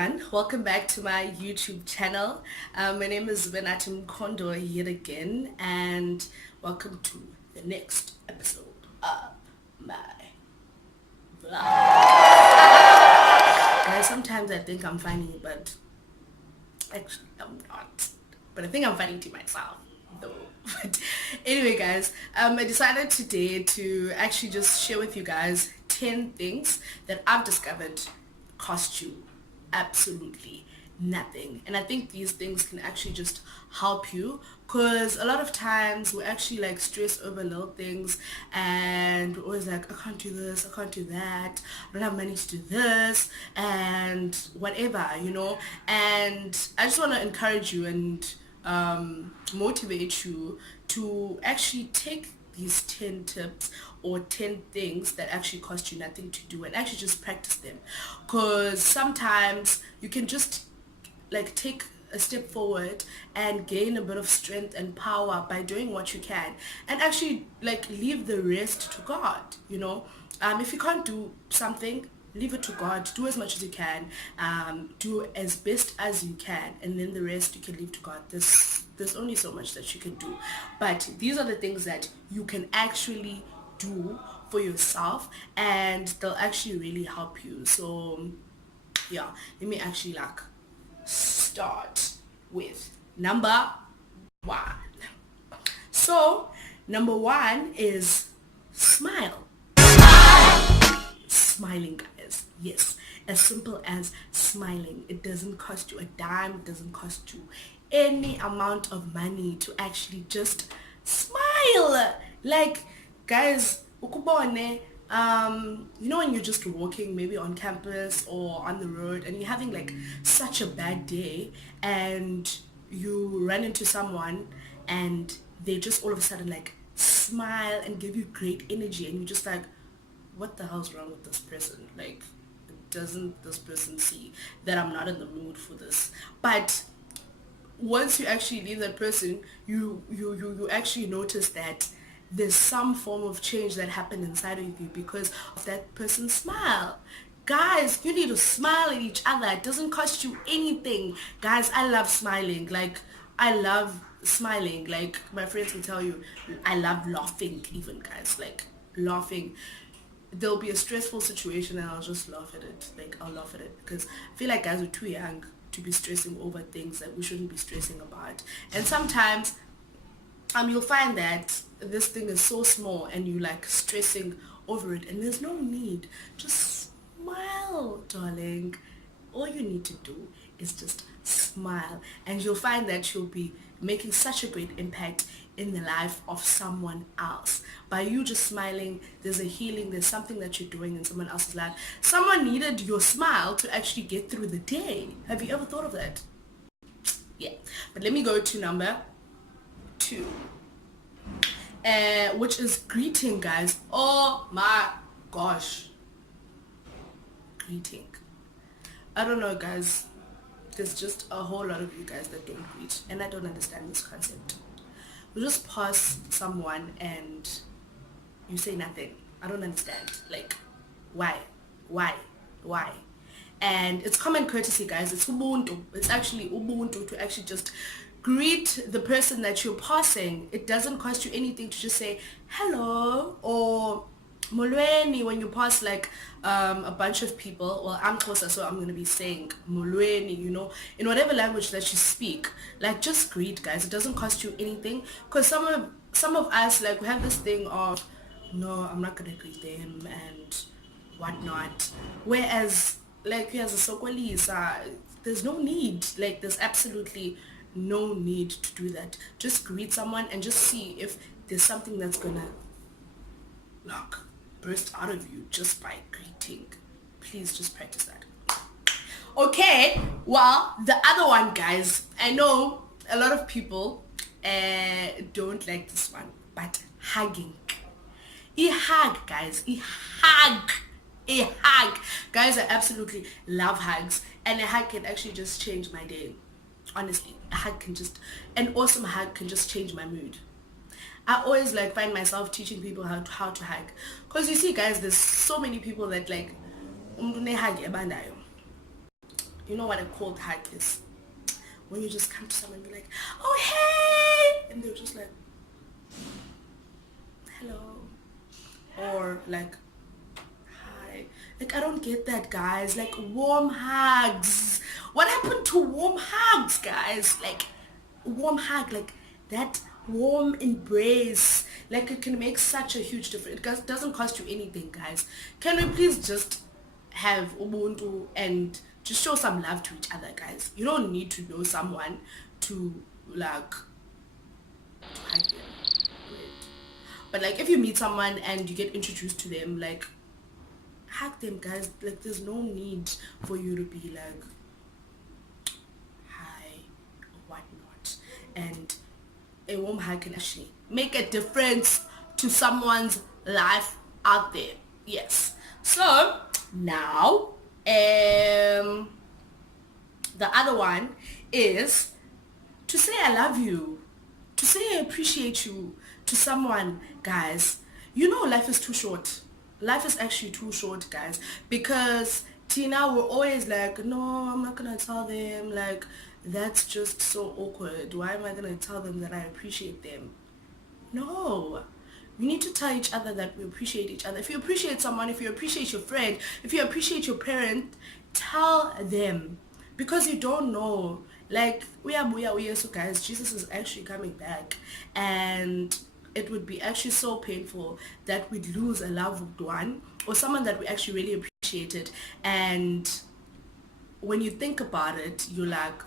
everyone, welcome back to my YouTube channel. My name is Zubenathi Mkondo yet again, and welcome to the next episode of my vlog. Guys, sometimes I think I'm funny, but actually I'm not. But I think I'm funny to myself though. But anyway guys, I decided today to actually just share with you guys 10 things that I've discovered cost you absolutely nothing. And I think these things can actually just help you, because a lot of times we actually like stress over little things and we're always like, I can't do this, I can't do that, I don't have money to do this and whatever, you know. And I just want to encourage you and motivate you to actually take these 10 tips or 10 things that actually cost you nothing to do and actually just practice them, because sometimes you can just like take a step forward and gain a bit of strength and power by doing what you can and actually like leave the rest to God, you know. If you can't do something, leave it to God. Do as much as you can, do as best as you can, and then the rest you can leave to God. There's only so much that you can do, but these are the things that you can actually do for yourself and they'll actually really help you. So yeah, let me actually like start with number one. So number one is smile. Smiling, guys. Yes, as simple as smiling. It doesn't cost you a dime, it doesn't cost you any amount of money to actually just smile. Like guys, ukubone, you know, when you're just walking maybe on campus or on the road and you're having like such a bad day and you run into someone and they just all of a sudden like smile and give you great energy, and you're just like, what the hell's wrong with this person? Like, doesn't this person see that I'm not in the mood for this? But once you actually leave that person, you actually notice that there's some form of change that happened inside of you because of that person's smile. Guys, you need to smile at each other. It doesn't cost you anything. Guys, I love smiling. Like, I love smiling. Like, my friends will tell you, I love laughing even, guys. Like, laughing. There'll be a stressful situation and I'll just laugh at it. Like, I'll laugh at it because I feel like guys are too young to be stressing over things that we shouldn't be stressing about. And sometimes you'll find that this thing is so small and you like stressing over it, and there's no need. Just smile, darling. All you need to do is just smile, and you'll find that you'll be making such a great impact in the life of someone else. By you just smiling, there's a healing, there's something that you're doing in someone else's life. Someone needed your smile to actually get through the day. Have you ever thought of that? Yeah. But let me go to number two, which is greeting, guys. Oh my gosh, greeting. I don't know, guys, there's just a whole lot of you guys that don't greet, and I don't understand this concept. You just pass someone and you say nothing. I don't understand. Like, why? And it's common courtesy, guys. It's ubuntu. It's actually ubuntu to actually just greet the person that you're passing. It doesn't cost you anything to just say hello or molweni when you pass like a bunch of people. Well, I'm Xhosa, so I'm gonna be saying molweni, you know, in whatever language that you speak. Like, just greet, guys. It doesn't cost you anything, because some of us, like, we have this thing of, no, I'm not gonna greet them and whatnot, whereas like as a Sokolisa, there's no need. Like, there's absolutely no need to do that. Just greet someone and just see if there's something that's gonna like burst out of you just by greeting. Please just practice that. Okay, well, the other one, guys, I know a lot of people don't like this one, but hugging. A hug, guys. A hug. A hug. Guys, I absolutely love hugs, and a hug can actually just change my day. Honestly, an awesome hug can just change my mood. I always like find myself teaching people how to hug, because you see, guys, there's so many people that like hug ebandayo. You know what a cold hug is? When you just come to someone and be like, oh hey, and they're just like, hello, or like, hi. Like, I don't get that, guys. Like, warm hugs. What happened to warm hugs, guys? Like, warm hug, like that warm embrace. Like, it can make such a huge difference. It doesn't cost you anything, guys. Can we please just have ubuntu and just show some love to each other, guys? You don't need to know someone to like to hug them. Right? But like, if you meet someone and you get introduced to them, like, hug them, guys. Like, there's no need for you to be like, hi, or whatnot. And a warm hug can actually make a difference to someone's life out there. Yes. So now, the other one is to say I love you, to say I appreciate you to someone, guys. You know, life is too short. Life is actually too short, guys, because Tina, we're always like, no, I'm not gonna tell them, like, that's just so awkward. Why am I gonna tell them that I appreciate them? No, we need to tell each other that we appreciate each other. If you appreciate someone, if you appreciate your friend, if you appreciate your parent, tell them, because you don't know. Like, we are so guys, Jesus is actually coming back, and it would be actually so painful that we'd lose a loved one or someone that we actually really appreciated. And when you think about it, you're like,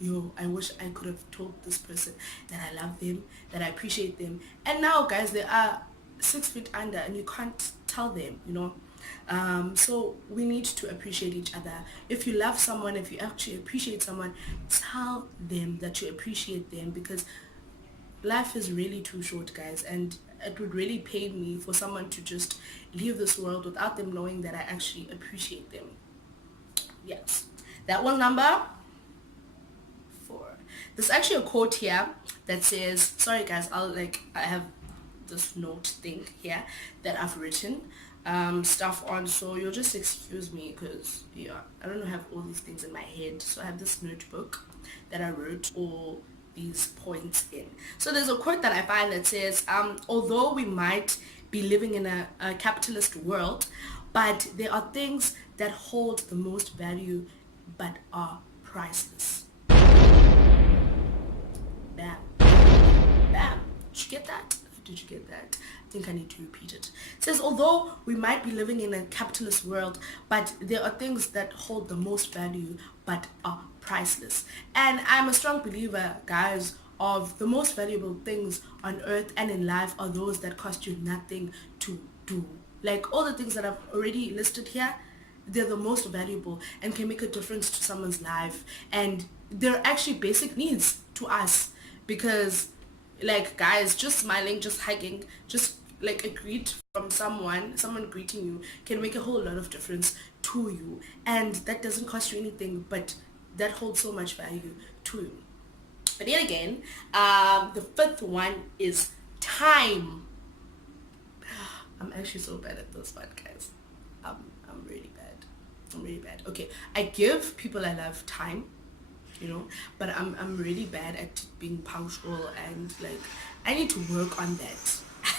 yo, I wish I could have told this person that I love them, that I appreciate them. And now, guys, they are 6 feet under and you can't tell them, you know. So we need to appreciate each other. If you love someone, if you actually appreciate someone, tell them that you appreciate them, because life is really too short, guys, and it would really pain me for someone to just leave this world without them knowing that I actually appreciate them. Yes. That was number 4. There's actually a quote here that says, sorry guys, I have this note thing here that I've written stuff on, so you'll just excuse me, because yeah, I don't have all these things in my head. So I have this notebook that I wrote all these points in. So there's a quote that I find that says, although we might be living in a capitalist world, but there are things that hold the most value but are priceless. Bam. Bam. Did you get that? Did you get that? I think I need to repeat it. It says, although we might be living in a capitalist world, but there are things that hold the most value but are priceless. And I'm a strong believer, guys, of the most valuable things on earth and in life are those that cost you nothing to do. Like, all the things that I've already listed here, they're the most valuable and can make a difference to someone's life. And they're actually basic needs to us, because, like, guys, just smiling, just hugging, just like a greet from someone greeting you can make a whole lot of difference to you, and that doesn't cost you anything, but that holds so much value to you. But yet again, the 5th one is time. I'm actually so bad at this one, guys. I'm really bad. I'm really bad. Okay, I give people I love time, you know, but I'm really bad at being punctual, and like, I need to work on that.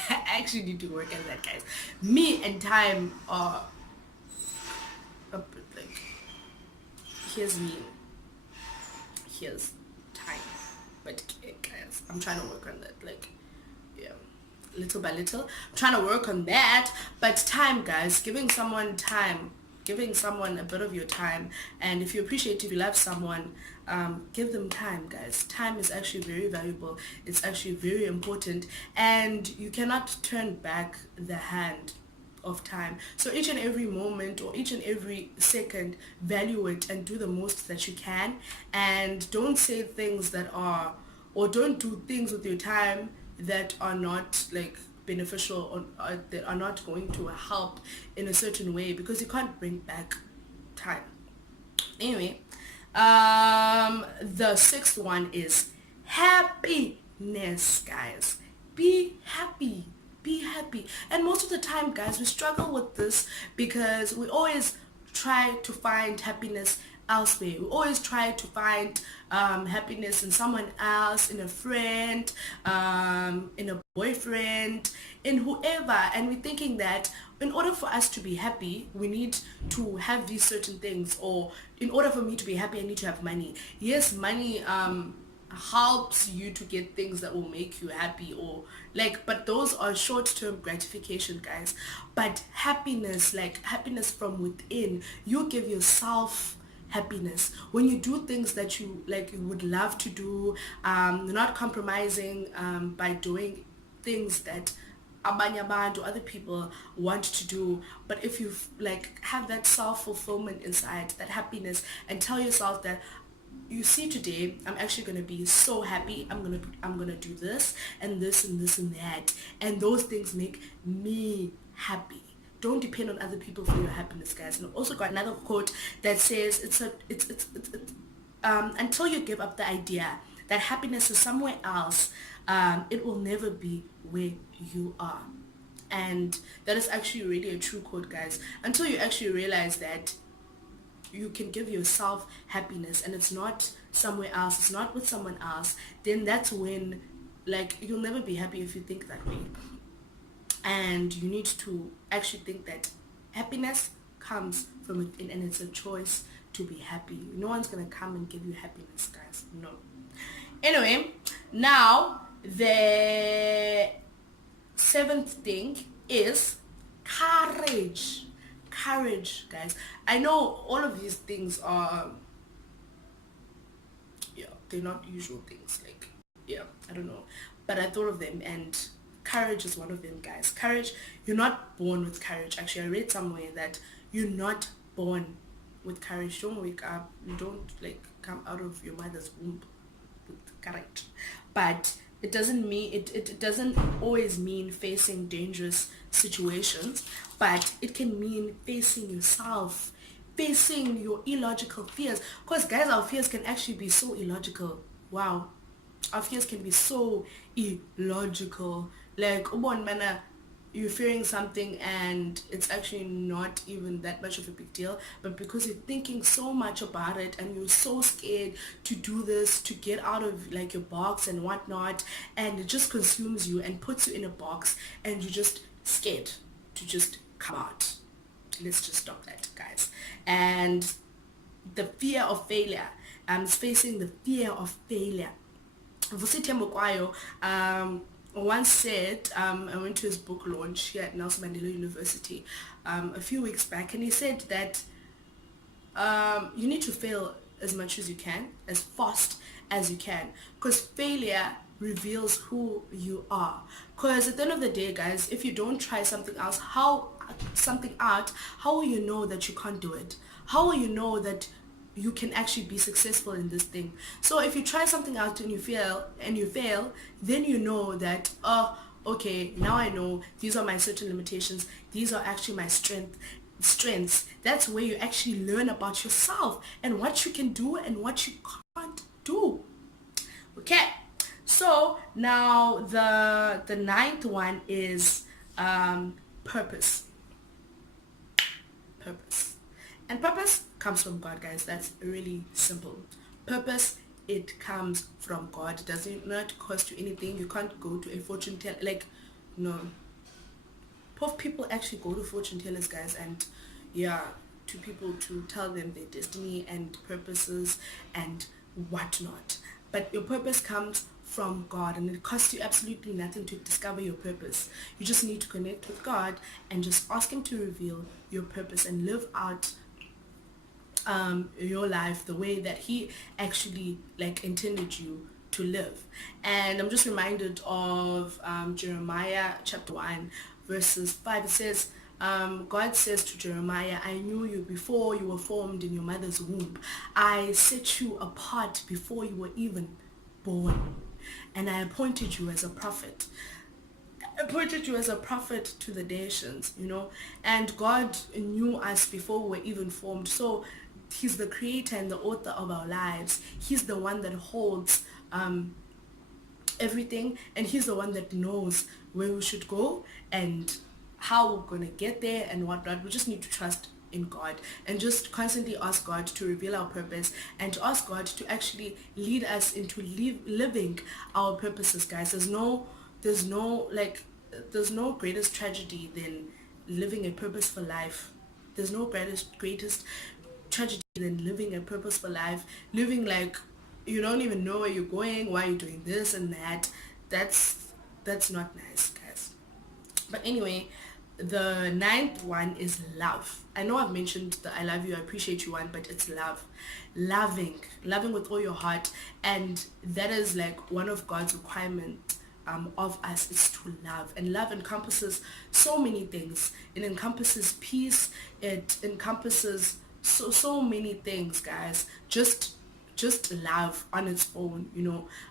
I actually need to work on that, guys. Me and time are a bit like, here's me, here's time. But guys, I'm trying to work on that. Like, yeah, little by little, I'm trying to work on that. But time, guys, giving someone time, giving someone a bit of your time. And if you appreciate, if you love someone, give them time, guys. Time is actually very valuable. It's actually very important, and you cannot turn back the hand of time. So each and every moment, or each and every second, value it and do the most that you can. And don't say things that are, or don't do things with your time that are not like beneficial, or that are not going to help in a certain way, because you can't bring back time. Anyway, the 6th one is happiness, guys. Be happy. Be happy. And most of the time, guys, we struggle with this because we always try to find happiness elsewhere. We always try to find happiness in someone else, in a friend, in a boyfriend, in whoever, and we're thinking that in order for us to be happy, we need to have these certain things, or in order for me to be happy, I need to have money. Yes, money helps you to get things that will make you happy, or like, but those are short-term gratification, guys. But happiness, like happiness from within, you give yourself happiness when you do things that you like, you would love to do, not compromising by doing things that abanye abantu, other people want to do. But if you like have that self-fulfillment inside, that happiness, and tell yourself that, you see, today I'm actually going to be so happy, I'm gonna do this and this and this and that, and those things make me happy. Don't depend on other people for your happiness, guys. And I also got another quote that says until you give up the idea that happiness is somewhere else, it will never be where you are. And that is actually really a true quote, guys. Until you actually realize that you can give yourself happiness and it's not somewhere else, it's not with someone else, then that's when, like, you'll never be happy if you think that way. And you need to actually think that happiness comes from within, and it's a choice to be happy. No one's gonna come and give you happiness, guys. No. Anyway, now the seventh thing is courage. Courage, guys. I know all of these things are, yeah, they're not usual things, like, yeah, I don't know, but I thought of them, and courage is one of them, guys. Courage, you're not born with courage. Actually, I read somewhere that you're not born with courage. Don't wake up, you don't like come out of your mother's womb with courage. But it doesn't mean it doesn't always mean facing dangerous situations, but it can mean facing yourself, facing your illogical fears. Because, guys, our fears can actually be so illogical. Wow, our fears can be so illogical. Like, you're fearing something and it's actually not even that much of a big deal, but because you're thinking so much about it and you're so scared to do this, to get out of like your box and whatnot, and it just consumes you and puts you in a box, and you're just scared to just come out. Let's just stop that, guys. And the fear of failure, facing the fear of failure. Vusithi Mokwayo once said, I went to his book launch here at Nelson Mandela University a few weeks back, and he said that you need to fail as much as you can, as fast as you can, because failure reveals who you are. Because at the end of the day, guys, if you don't try something else, how will you know that you can't do it? How will you know that you can actually be successful in this thing? So if you try something out and you fail, then you know that, oh, okay, now I know these are my certain limitations, these are actually my strengths. That's where you actually learn about yourself and what you can do and what you can't do. Okay, so now the ninth one is purpose. And purpose comes from God, guys. That's really simple. Purpose, it comes from God. It does not cost you anything. You can't go to a fortune teller. Like, no. Poor people actually go to fortune tellers, guys, and yeah, to people to tell them their destiny and purposes and whatnot. But your purpose comes from God, and it costs you absolutely nothing to discover your purpose. You just need to connect with God and just ask Him to reveal your purpose and live out your life the way that He actually like intended you to live. And I'm just reminded of Jeremiah chapter 1 verses 5. It says, God says to Jeremiah, I knew you before you were formed in your mother's womb. I set you apart before you were even born, and I appointed you as a prophet. Appointed you as a prophet to the nations, you know. And God knew us before we were even formed. So He's the creator and the author of our lives. He's the one that holds everything, and He's the one that knows where we should go and how we're gonna get there and whatnot. We just need to trust in God, and just constantly ask God to reveal our purpose, and to ask God to actually lead us into living our purposes, guys. There's no like there's no greatest tragedy than living a purposeful life. There's no greatest tragedy than living a purposeful life, living like you don't even know where you're going, why you're doing this and that. That's not nice, guys. But anyway, the ninth one is love. I know I've mentioned the I love you, I appreciate you one, but it's love. Loving with all your heart, and that is like one of God's requirements of us, is to love. And love encompasses so many things. It encompasses peace. It encompasses so many things, guys. Just love on its own,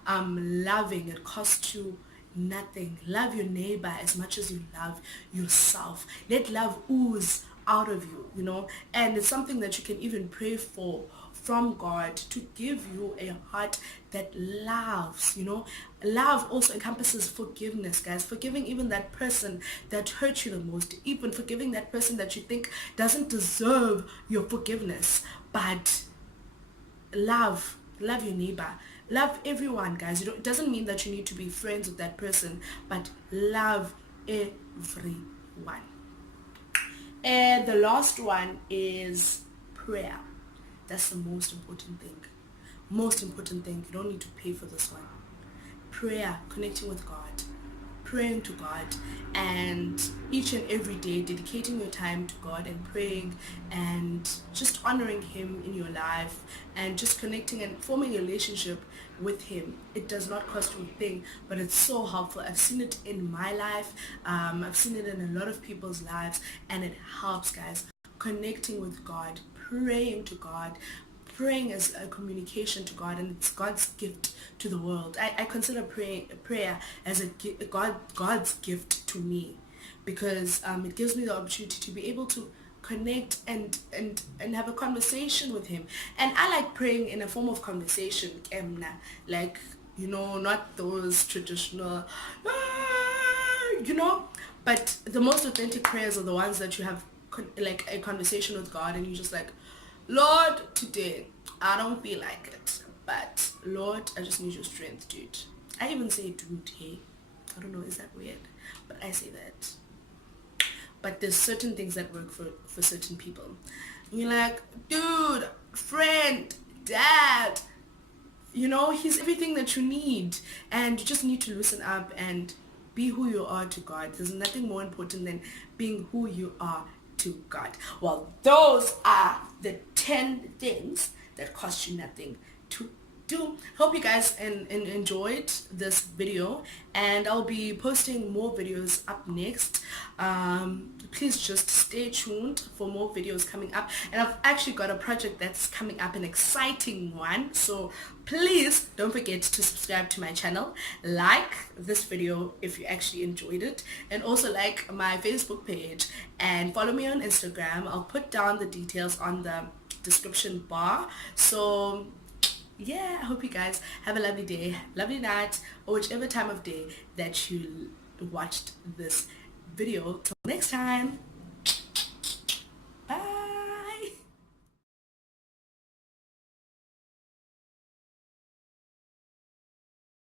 loving, it costs you nothing. Love your neighbor as much as you love yourself. Let love ooze out of you, and it's something that you can even pray for from God, to give you a heart that loves. Love also encompasses forgiveness, guys. Forgiving even that person that hurt you the most, even forgiving that person that you think doesn't deserve your forgiveness. But love your neighbor, love everyone, guys. It doesn't mean that you need to be friends with that person, but love everyone. And the last one is prayer. That's the most important thing. You don't need to pay for this one. Prayer, connecting with God, praying to God, and each and every day dedicating your time to God and praying and just honoring Him in your life, and just connecting and forming a relationship with Him. It does not cost you a thing, but it's so helpful. I've seen it in my life. I've seen it in a lot of people's lives, and it helps, guys. Connecting with God, praying to God, praying as a communication to God, and it's God's gift to the world. I consider prayer as God's gift to me, because it gives me the opportunity to be able to connect and have a conversation with Him. And I like praying in a form of conversation, like, not those traditional, but the most authentic prayers are the ones that you have like a conversation with God, and you just like, Lord, today I don't feel like it, but Lord, I just need your strength, dude. I even say dude, hey, I don't know, is that weird? But I say that. But there's certain things that work for certain people. And you're like, dude, friend, dad, He's everything that you need, and you just need to loosen up and be who you are to God. There's nothing more important than being who you are to God. Well, those are the 10 things that cost you nothing to do. Hope you guys enjoyed this video, and I'll be posting more videos up next. Please just stay tuned for more videos coming up, and I've actually got a project that's coming up, an exciting one, so please don't forget to subscribe to my channel, like this video if you actually enjoyed it, and also like my Facebook page, and follow me on Instagram. I'll put down the details on the description bar. So yeah, I hope you guys have a lovely day, lovely night, or whichever time of day that you watched this video. Till next time.